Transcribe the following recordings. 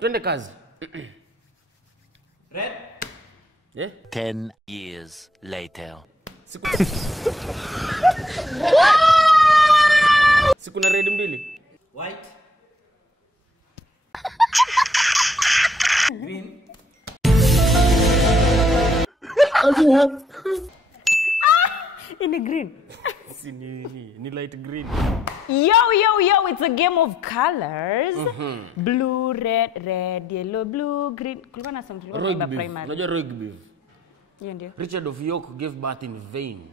Twende kazi. Red. Yeah? 10 years later. Siku na red mbili. White. Green. In green. Ni light green. Yo, it's a game of colors. Blue, red, yellow, blue, green. Kulikuwa na some tulikuwa na primary. Unajua rugby. Hiyo ndio. Richard of York gave birth in vain.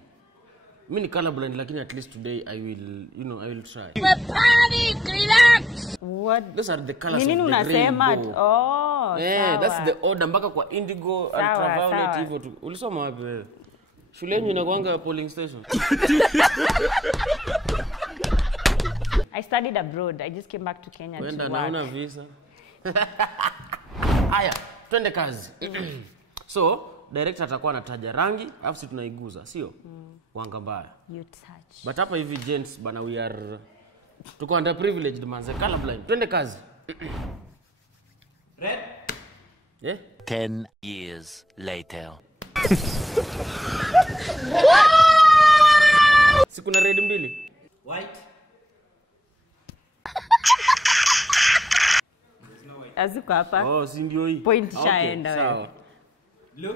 Mimi ni colorblind lakini at least today I will try. Relax. What? Those are the colors of the rainbow. Oh, yeah, that's the order mpaka kwa indigo, ultraviolet hivyo tu. Ulisoma wapi? Shule yenu inakuanga polling station. I studied abroad. I just came back to Kenya to work. Wenda naona visa. Aya, twende kazi. So, director atakuwa anataja rangi, alafu sisi tunaiguza, sio? Wanga mbaya. You touch. But hapa hivi gents bana we are tuko underprivileged manze, colorblind. Twende kazi. Red. Yeah? 10 years later. Siku na red mbili. White. Azuko hapa. Oh, si ndio hii. Point shaenda wewe. Sawa. Blue.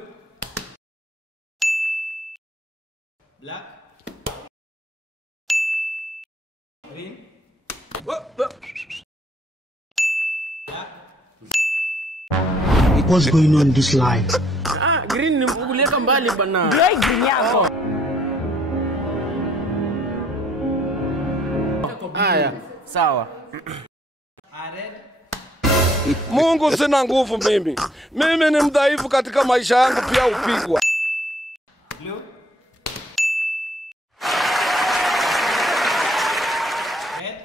Black. Green. Black. What's going on this life? Green ni uliweka mbali bana. Ndio green yako. Aya, sawa. Red. Mungu sina nguvu mimi. Mimi ni mdhaifu katika maisha yangu pia upigwa. Blue. Red.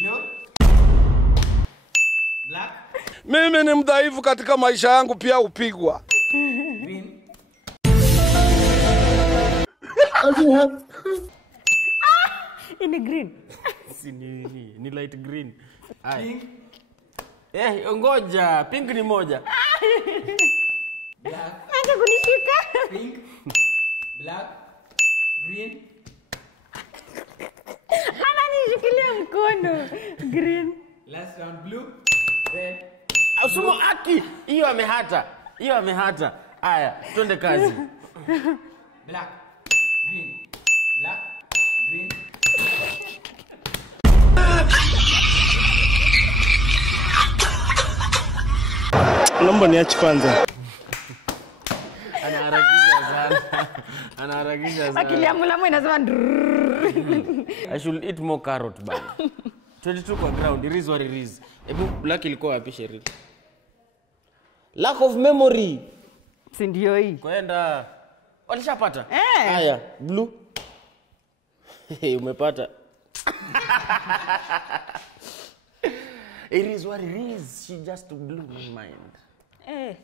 Blue. Black. Mimi ni mdhaifu katika maisha yangu pia upigwa. Green. In green. Si ni light green. Aya. Pink. Ngoja, pink ni moja. Black. Acha kunishika. Pink. Black. Green. Ananishikilia mkono. Green. Last one. Blue. Red. Asumo aki. Hiyo amehata. Aya, twende kazi. Black. Green. Black. Green. Naomba niache kwanza. Anaharakisha sana. Akili yangu lamu inasema I should eat more carrot bana. 22 kwa ground, it is what it is. Ebu black ilikuwa wapi Cheryl? Lack of memory. si ndio hii. Kwenda. Walishapata? Eh. Haya, blue. Umepata. It is what it is. She just blew my mind. Eh.